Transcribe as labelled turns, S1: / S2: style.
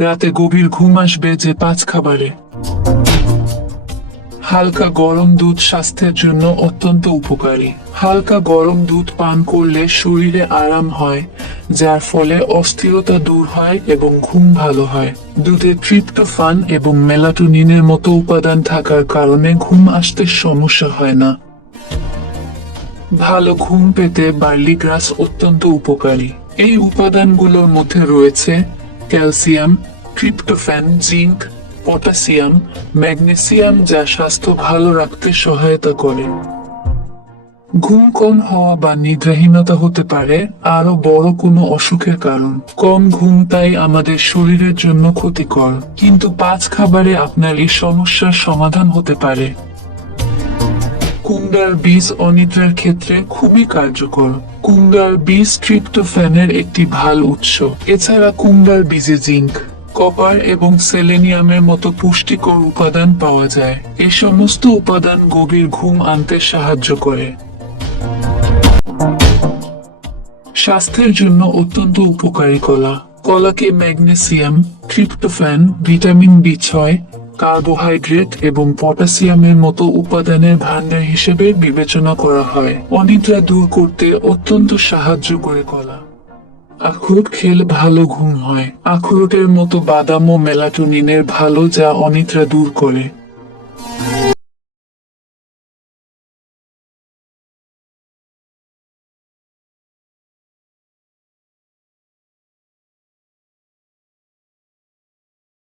S1: রাতে গভীর ঘুম আসবে যে পাঁচ খাবারে। হালকা গরম দুধ স্বাস্থ্যের জন্য অত্যন্ত উপকারী। হালকা গরম দুধ পান করলে শরীরে আরাম হয়, যার ফলে অস্থিরতা দূর হয় এবং ঘুম ভালো হয়। দুধে ট্রিপ্টোফান এবং মেলাটোনিনের মতো উপাদান থাকার কারণে ঘুম আসতে সমস্যা হয় না। ভালো ঘুম পেতে বার্লি গ্রাস অত্যন্ত উপকারী। এই উপাদানগুলোর মধ্যে রয়েছে calcium, tryptophan, zinc, potassium, magnesium যা স্বাস্থ্য ভালো রাখতে সহায়তা করে। ঘুম কম হওয়া বা নিদ্রাহীনতা হতে পারে আরও বড় কোনো অসুখের কারণ। কম ঘুম তাই আমাদের শরীরের জন্য ক্ষতিকর। কিন্তু পাঁচ খাবারে আপনার এই সমস্যার সমাধান হতে পারে। কুমড়ার বীজ অনিদ্রার ক্ষেত্রে খুবই কার্যকর। কুমড়ার বীজ ট্রিপ্টোফ্যানের একটি ভালো উৎস। এছাড়া কুমড়ার বীজে জিঙ্ক কপার এবং সেলেনিয়ামের মতো পুষ্টিকর উপাদান পাওয়া যায়। এই সমস্ত উপাদান গভীর ঘুম আনতে সাহায্য করে। স্বাস্থ্যের জন্য অত্যন্ত উপকারী কলা। কলাকে ম্যাগনেসিয়াম, ট্রিপ্টোফ্যান, ভিটামিন বি ছয় কার্বোহাইড্রেট এবং পটাশিয়ামের মতো উপাদানের ভান্ডার হিসেবে বিবেচনা করা হয়। অনিদ্রা দূর করতে অত্যন্ত সাহায্য করে কলা। আখরোট খেলে ভালো ঘুম হয়। আখরোটের মতো বাদাম ও মেলাটোনিনের ভালো যা অনিদ্রা দূর করে।